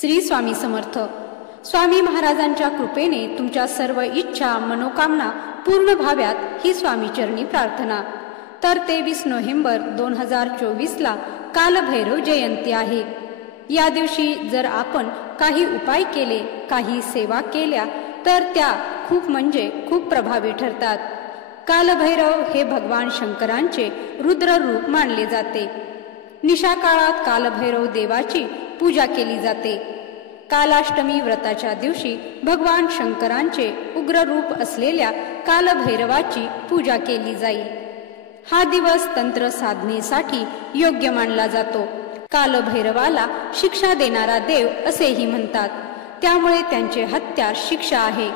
श्री स्वामी समर्थ. स्वामी महाराजांच्या कृपेने तुमच्या सर्व इच्छा मनोकामना पूर्ण व्हाव्यात ही स्वामी चरणी प्रार्थना. तर 23 नोव्हेंबर 2024ला कालभैरव जयंती आहे. या दिवशी जर आपण काही उपाय केले, काही सेवा केल्या तर त्या खूप म्हणजे खूप प्रभावी ठरतात. कालभैरव हे भगवान शंकरांचे रुद्र रूप मानले जाते. निशा काळात कालभैरव देवाची पूजा केली जाते. कालाष्टमी व्रताच्या दिवशी भगवान शंकरांचे उग्र रूप असलेल्या कालभैरवाची पूजा केली जाईल. हा दिवस तंत्र साधनेसाठी योग्य मानला जातो. कालभैरवाला शिक्षा देणारा देव असेही म्हणतात, त्यामुळे त्यांचे हत्यार शिक्षा आहे.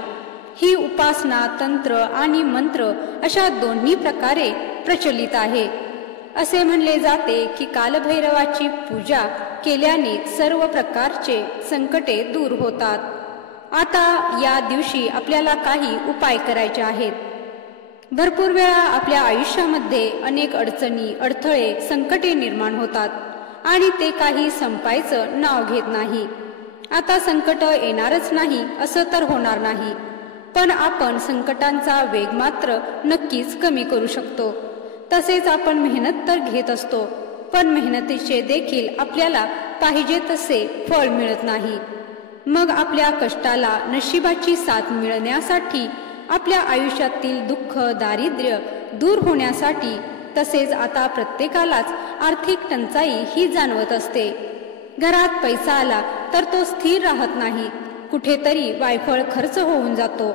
ही उपासना तंत्र आणि मंत्र अशा दोन्ही प्रकारे प्रचलित आहे. असे म्हणले जाते की कालभैरवाची पूजा केल्याने सर्व प्रकारचे संकटे दूर होतात. आता या दिवशी आपल्याला काही उपाय करायचे आहेत. भरपूर वेळा आपल्या आयुष्यामध्ये अनेक अडचणी, अडथळे, संकटे निर्माण होतात आणि ते काही संपायचं नाव घेत नाही. आता संकट येणारच नाही असं तर होणार नाही, पण आपण संकटांचा वेग मात्र नक्कीच कमी करू शकतो. तसेच आपण मेहनत तर घेत असतो, पण मेहनतीचे देखील आपल्याला पाहिजे तसे फळ मिळत नाही. मग आपल्या कष्टाला नशिबाची साथ मिळण्यासाठी, आपल्या आयुष्यातील दुःख दारिद्र्य दूर होण्यासाठी, तसेच आता प्रत्येकालाच आर्थिक टंचाई ही जाणवत असते. घरात पैसा आला तर तो स्थिर राहत नाही, कुठेतरी वायफळ खर्च होऊन जातो.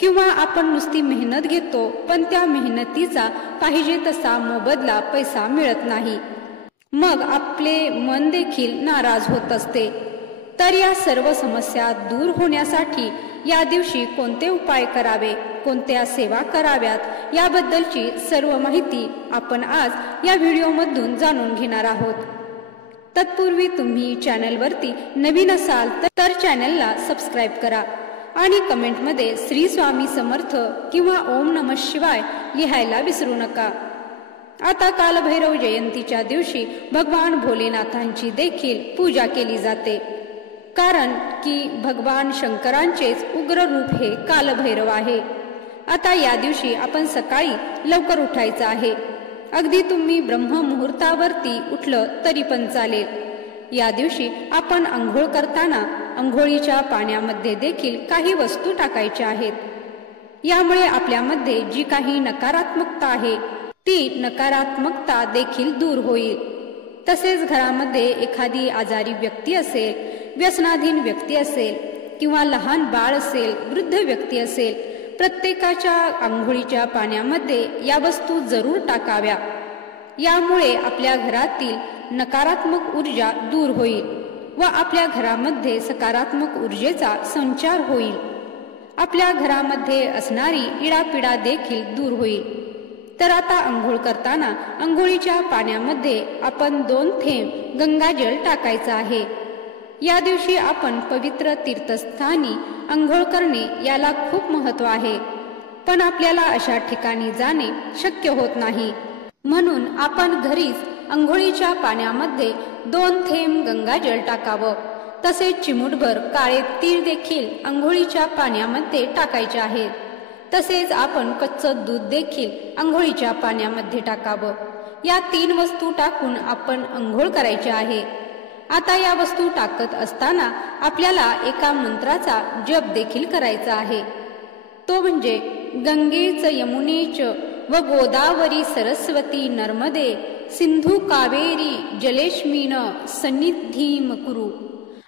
किंवा आपण नुसती मेहनत घेतो, पण त्या मेहनतीचा पाहिजे तसा मोबदला पैसा मिळत नाही. मग आपले मन देखील नाराज होत असते. तर या सर्व समस्या दूर होण्यासाठी या दिवशी कोणते उपाय करावे, कोणत्या सेवा कराव्यात याबद्दलची सर्व माहिती आपण आज या व्हिडिओमधून जाणून घेणार आहोत. तत्पूर्वी तुम्ही चॅनलवरती नवीन असाल तर चॅनलला सबस्क्राईब करा आणि कमेंटमध्ये श्री स्वामी समर्थ किंवा ओम नमः शिवाय लिहायला विसरू नका. आता कालभैरव जयंतीच्या दिवशी भगवान भोलेनाथांची देखील पूजा केली जाते, कारण की भगवान शंकरांचेच उग्र रूप हे कालभैरव आहे. आता या दिवशी आपण सकाळी लवकर उठायचं आहे. अगदी तुम्ही ब्रह्म मुहूर्तावरती उठलं तरी पण चालेल. या दिवशी आपण आंघोळ करताना आंघोळीच्या पाण्यामध्ये देखील काही वस्तू टाकायच्या आहेत. यामुळे आपल्यामध्ये जी काही नकारात्मकता आहे ती नकारात्मकता देखील दूर होईल. तसेच घरामध्ये एखादी आजारी व्यक्ती असेल, व्यसनाधीन व्यक्ती असेल किंवा लहान बाळ असेल, वृद्ध व्यक्ती असेल, प्रत्येकाच्या आंघोळीच्या पाण्यामध्ये या वस्तू जरूर टाकाव्या. यामुळे आपल्या घरातील नकारात्मक ऊर्जा दूर होईल व आपल्या घरामध्ये सकारात्मक ऊर्जेचा संचार होईल. आपल्या घरामध्ये असणारी इडापिडा देखील दूर होईल. तर आता आंघोळ करताना आंघोळीच्या पाण्यामध्ये आपण 2 थेंब गंगाजल टाकायचं आहे. या दिवशी आपण पवित्र तीर्थस्थानी आंघोळ करणे याला खूप महत्त्व आहे, पण आपल्याला अशा ठिकाणी जाणे शक्य होत नाही. म्हणून आपण घरीच आंघोळीच्या पाण्यामध्ये 2 थेंब गंगाजल टाकावं. तसेच चिमूटभर काळे तीळ देखील आंघोळीच्या पाण्यामध्ये टाकायचे आहेत. तसेच आपण कच्चं दूध देखील आंघोळीच्या पाण्यामध्ये टाकावं. या 3 वस्तू टाकून आपण आंघोळ करायची आहे. आता या वस्तू टाकत असताना आपल्याला एका मंत्राचा जप देखील करायचा आहे. तो म्हणजे गंगेच यमुनेच व गोदावरी सरस्वती नर्मदे सिंधू कावेरी जलेश्मीन सन्निधीम कुरु.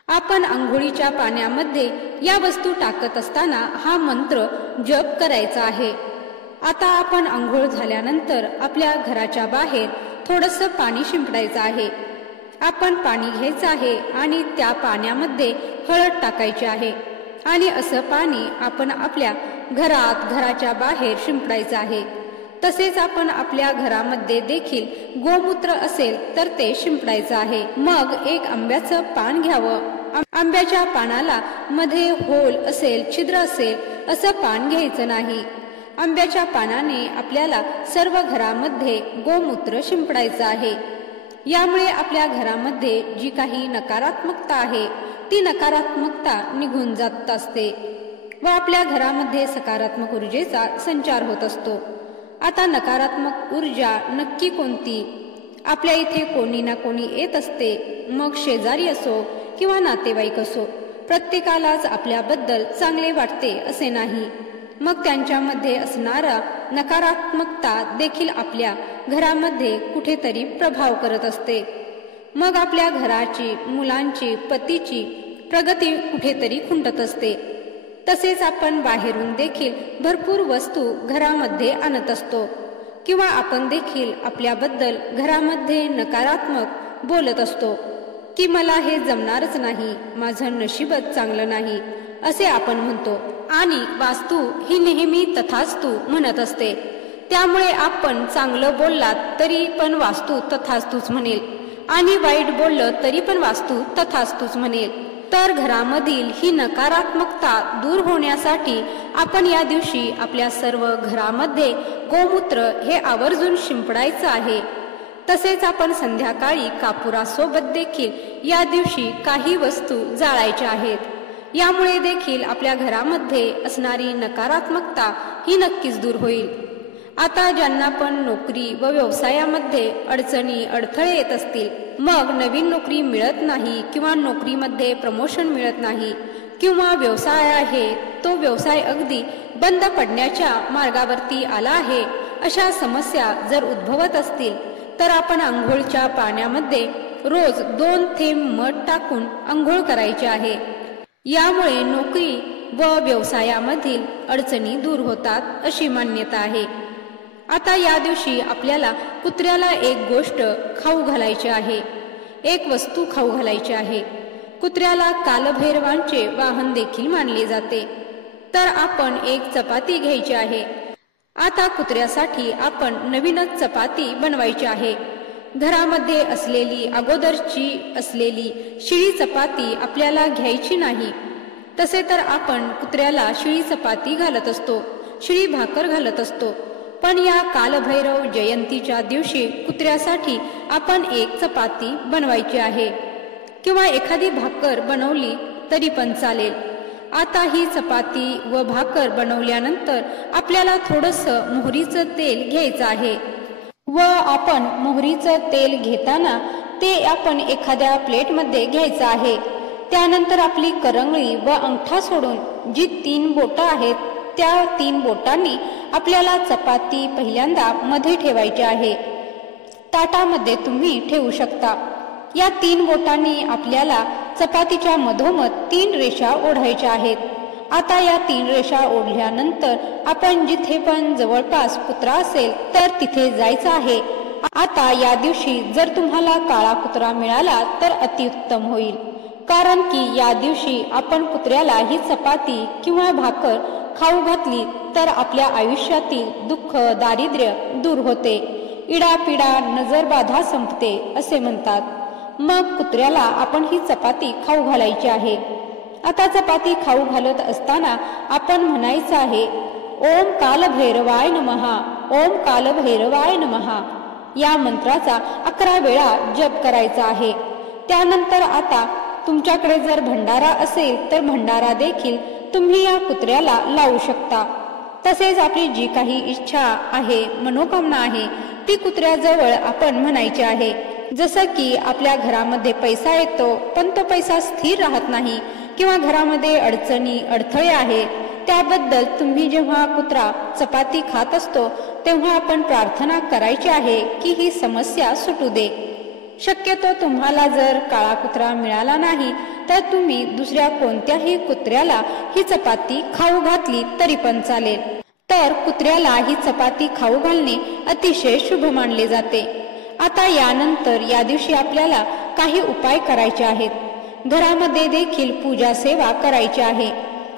आपण आंघोळीच्या पाण्यामध्ये या वस्तू टाकत असताना हा मंत्र जप करायचा आहे. आता आपण आंघोळ झाल्यानंतर आपल्या घराच्या बाहेर थोडंसं पाणी शिंपडायचं आहे. आपण पाणी घ्यायचं आहे आणि त्या पाण्यामध्ये हळद टाकायची आहे आणि असं पाणी आपण आपल्या घरात, घराच्या बाहेर शिंपडायचं आहे. तसेच आपण आपल्या घरामध्ये देखील गोमूत्र असेल तर ते शिंपडायचं आहे. मग एक आंब्याचं पान घ्यावं. आंब्याच्या पानाला मध्ये होल असेल, छिद्र असेल असं पान घ्यायचं नाही. आंब्याच्या पानाने आपल्याला सर्व घरामध्ये गोमूत्र शिंपडायचं आहे. यामुळे आपल्या घरामध्ये जी काही नकारात्मकता आहे ती नकारात्मकता निघून जात असते व आपल्या घरामध्ये सकारात्मक ऊर्जेचा संचार होत असतो. आता नकारात्मक ऊर्जा नक्की कोणती? आपल्या इथे कोणी ना कोणी येत असते, मग शेजारी असो किंवा नातेवाईक असो. प्रत्येकालाच आपल्याबद्दल चांगले वाटते असे नाही. मग त्यांच्यामध्ये असणारा नकारात्मकता देखील आपल्या घरामध्ये कुठेतरी प्रभाव करत असते. मग आपल्या घराची, मुलांची, पतीची प्रगती कुठेतरी खुंटत असते. तसेच आपण बाहेरून देखील भरपूर वस्तू घरामध्ये आणत असतो किंवा आपण देखील आपल्याबद्दल घरामध्ये नकारात्मक बोलत असतो की मला हे जमणारच नाही, माझं नशीबच चांगलं नाही असे आपण म्हणतो. आणि वास्तू ही नेहमी तथास्तु म्हणत असते. त्यामुळे आपण चांगलं बोललात तरी पण वास्तू तथास्तुच म्हणेल आणि वाईट बोललं तरी पण वास्तू तथास्तुच म्हणेल. तर घरामधील ही नकारात्मकता दूर होण्यासाठी आपण या दिवशी आपल्या सर्व घरामध्ये गोमूत्र हे आवर्जून शिंपडायचं आहे. तसेच आपण संध्याकाळी कापुरासोबत देखील या दिवशी काही वस्तू जाळायच्या आहेत. यामुळे देखील आपल्या घरामध्ये असणारी नकारात्मकता ही नक्कीच दूर होईल. आता ज्यांना पण नोकरी व व्यवसायामध्ये अडचणी अडथळे येत असतील, मग नवीन नोकरी मिळत नाही किंवा नोकरीमध्ये प्रमोशन मिळत नाही किंवा व्यवसाय आहे तो व्यवसाय अगदी बंद पडण्याच्या मार्गावरती आला आहे, अशा समस्या जर उद्भवत असतील तर आपण आंघोळच्या पाण्यामध्ये रोज 2 थेंब मध टाकून आंघोळ करायची आहे. यामुळे नोकरी व व्यवसायामधील अडचणी दूर होतात अशी मान्यता आहे. आता या दिवशी आपल्याला कुत्र्याला एक गोष्ट खाऊ घालायची आहे, एक वस्तू खाऊ घालायची आहे. कुत्र्याला कालभैरवांचे वाहन देखील मानले जाते. तर आपण एक चपाती घ्यायची आहे. आता कुत्र्यासाठी आपण नवीनच चपाती बनवायची आहे. घरामध्ये असलेली अगोदरची असलेली शिळी चपाती आपल्याला घ्यायची नाही. तसे तर आपण कुत्र्याला शिळी चपाती घालत असतो, शिळी भाकर घालत असतो. पण या कालभैरव जयंतीच्या दिवशी कुत्र्यासाठी आपण एक चपाती बनवायची आहे किंवा एखादी भाकर बनवली तरी पण चालेल. आता ही चपाती व भाकर बनवल्यानंतर आपल्याला थोडंसं मोहरीचं तेल घ्यायचं आहे व आपण मोहरीचं तेल घेताना ते आपण एखाद्या प्लेटमध्ये घ्यायचं आहे. त्यानंतर आपली करंगळी व अंगठा सोडून जी 3 बोटं आहेत त्या 3 बोटांनी आपल्याला चपाती पहिल्यांदा मध्ये ठेवायची आहे. ताटामध्ये तुम्ही ठेवू शकता. या 3 बोटांनी आपल्याला चपातीच्या मधोमध 3 रेषा ओढायच्या आहेत. आता या 3 रेषा ओढल्यानंतर आपण जिथे पण जवळपास कुत्रा असेल तर तिथे जायचं आहे. आता या दिवशी जर तुम्हाला काळा कुत्रा मिळाला तर अतिउत्तम होईल, कारण की या दिवशी आपण कुत्र्याला ही चपाती किंवा भाकर खाऊ घातली तर आपल्या आयुष्यातील दुःख, दारिद्र्य दूर होते, इडापिडा, नजरबाधा संपते असे म्हणतात. मग कुत्र्याला आपण ही चपाती खाऊ घालायची आहे. आता चपाती खाऊ घालत असताना आपण म्हणायचं आहे, ओम कालभैरवाय नमः, ओम कालभैरवाय नमः. या मंत्राचा 11 वेळा जप करायचा आहे. त्यानंतर आता तुमच्याकडे जर भंडारा असेल तर भंडारा देखील तुम्ही या कुत्र्याला लावू शकता. तसेच आपली जी काही इच्छा आहे, मनोकामना आहे ती कुत्र्याजवळ आपण म्हणायची आहे. जसं की आपल्या घरामध्ये पैसा येतो पण तो पैसा स्थिर राहत नाही किंवा घरामध्ये अडचणी अडथळे आहे, त्याबद्दल तुम्ही जेव्हा कुत्रा चपाती खात असतो तेव्हा आपण प्रार्थना करायची आहे की ही समस्या सुटू दे. शक्यतो तुम्हाला जर काळा कुत्रा मिळाला नाही तर तुम्ही दुसऱ्या कोणत्याही कुत्र्याला ही चपाती खाऊ घातली तरी पण चालेल. तर कुत्र्याला ही चपाती खाऊ घालणे अतिशय शुभ मानले जाते. आता यानंतर या दिवशी आपल्याला काही उपाय करायचे आहेत. घरामध्ये देखील पूजा सेवा करायची आहे.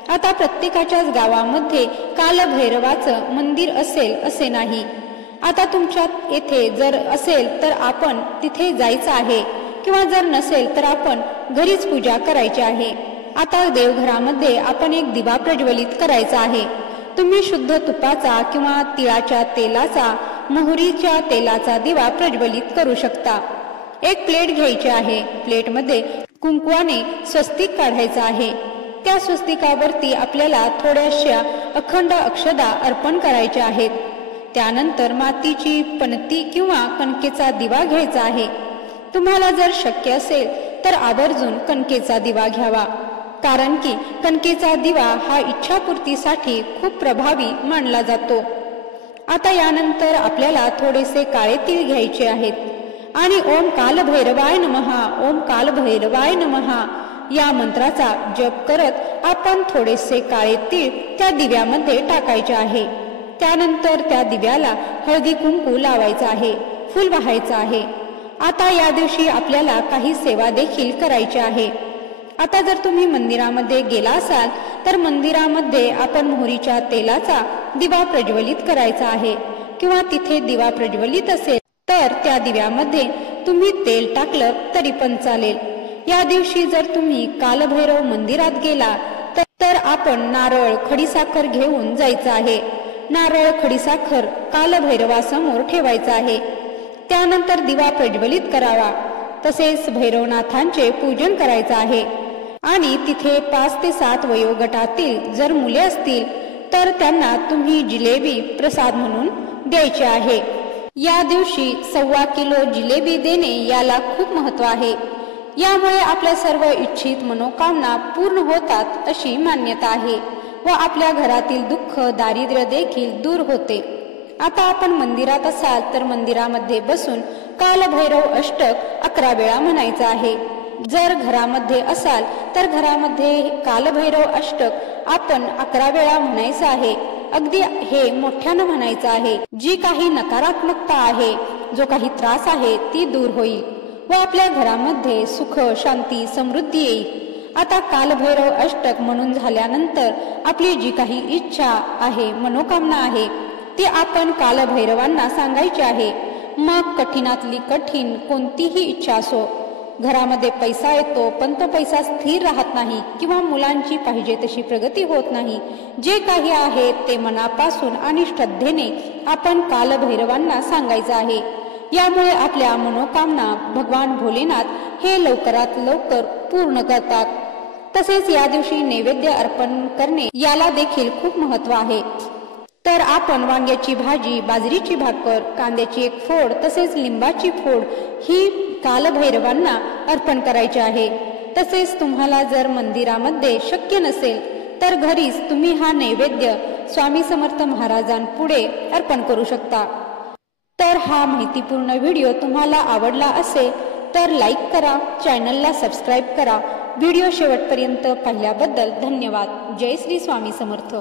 आता प्रत्येकाच्याच गावामध्ये कालभैरवाचं मंदिर असेल असे नाही. आता तुमच्या येथे जर असेल तर आपण तिथे जायचं आहे किंवा जर नसेल तर आपण घरीच पूजा करायची आहे. आता देवघरामध्ये आपण एक दिवा प्रज्वलित करायचा आहे. तुम्ही शुद्ध तुपाचा किंवा तिळाच्या तेलाचा, मोहरीच्या तेलाचा दिवा प्रज्वलित करू शकता. एक प्लेट घ्यायची आहे. प्लेटमध्ये कुंकवाने स्वस्तिक काढायचं आहे. त्या स्वस्तिकावरती आपल्याला थोड्याशा अखंड अक्षदा अर्पण करायच्या आहेत. त्यानंतर मातीची पणती किंवा कणकेचा दिवा घ्यायचा आहे. तुम्हाला जर शक्य असेल तर आवर्जून कणकेचा दिवा घ्यावा, कारण की कणकेचा दिवा हा इच्छापूर्तीसाठी खूप प्रभावी मानला जातो. आता यानंतर आपल्याला थोडेसे काळे तीळ घ्यायचे आहेत आणि ओम कालभैरवाय नमः, ओम कालभैरवाय नमः या मंत्राचा जप करत आपण थोडेसे काळे तीळ त्या दिव्यामध्ये टाकायचे आहे. त्यानंतर त्या दिव्याला हळदी कुंकू लावायचं आहे, फूल वाहायचं आहे. आता या दिवशी आपल्याला काही सेवा देखील करायची आहे. आता जर तुम्ही मंदिरामध्ये गेला असाल तर मंदिरामध्ये आपण मोहरीच्या तेलाचा दिवा प्रज्वलित करायचा आहे, किंवा तिथे दिवा प्रज्वलित असेल तर त्या दिव्यामध्ये तुम्ही तेल टाकलं तरी पण चालेल. या दिवशी जर तुम्ही कालभैरव मंदिरात गेला तर आपण नारळ खडीसाखर घेऊन जायचं आहे. नारळ खडीसाखर कालभैरवासमोर ठेवायचं आहे. त्यानंतर दिवा प्रज्वलित करावा. तसेच भैरवनाथांचे पूजन करायचं आहे. आणि तिथे 5 ते 7 वयोगटातील जर मुले असतील तर त्यांना तुम्ही जिलेबी प्रसाद म्हणून द्यायचे आहे. या दिवशी 1.25 किलो जिलेबी देणे याला खूप महत्त्व आहे. यामुळे आपल्या सर्व इच्छित मनोकामना पूर्ण होतात अशी मान्यता आहे व आपल्या घरातील दुःख दारिद्र्य देखील दूर होते. आता आपण मंदिरात असाल तर मंदिरामध्ये बसून कालभैरव अष्टक 11 वेळा म्हणायचं आहे. जर घरामध्ये असाल तर घरामध्ये कालभैरव अष्टक आपण 11 वेळा म्हणायचं आहे. अगदी हे मोठ्यानं म्हणायचं आहे. जी काही नकारात्मकता आहे, जो काही त्रास आहे ती दूर होईल व आपल्या घरामध्ये सुख शांती समृद्धी येईल. आता कालभैरव अष्टक म्हणून झाल्यानंतर आपली जी काही इच्छा आहे, मनोकामना आहे ती आपण कालभैरवांना सांगायची आहे. मग कठीणातली कठीण कोणतीही इच्छा असो. घरामध्ये पैसा येतो पण तो पैसा स्थिर राहत नाही, किंवा मुलांची पाहिजे तशी प्रगती होत नाही. जे काही आहे ते मनापासून आणि श्रद्धेने आपण कालभैरवांना सांगायचं आहे. यामुळे आपल्या मनोकामना भगवान भोलेनाथ हे लवकरात लवकर पूर्ण करतात. तसेच या दिवशी नैवेद्य अर्पण करणे याला देखील खूप महत्त्व आहे. तर आपण वांग्याची भाजी, बाजरीची भाकर, कांद्याची एक फोड तसेच लिंबाची फोड ही कालभैरवांना अर्पण करायची आहे. तसेच तुम्हाला जर मंदिरामध्ये शक्य नसेल तर घरीच तुम्ही हा नैवेद्य स्वामी समर्थ महाराजांपुढे अर्पण करू शकता. तर हा माहितीपूर्ण व्हिडिओ तुम्हाला आवडला असेल तर लाईक करा, चॅनलला सबस्क्राईब करा. व्हिडिओ शेवटपर्यंत पाहिल्याबद्दल धन्यवाद. जय श्री स्वामी समर्थ.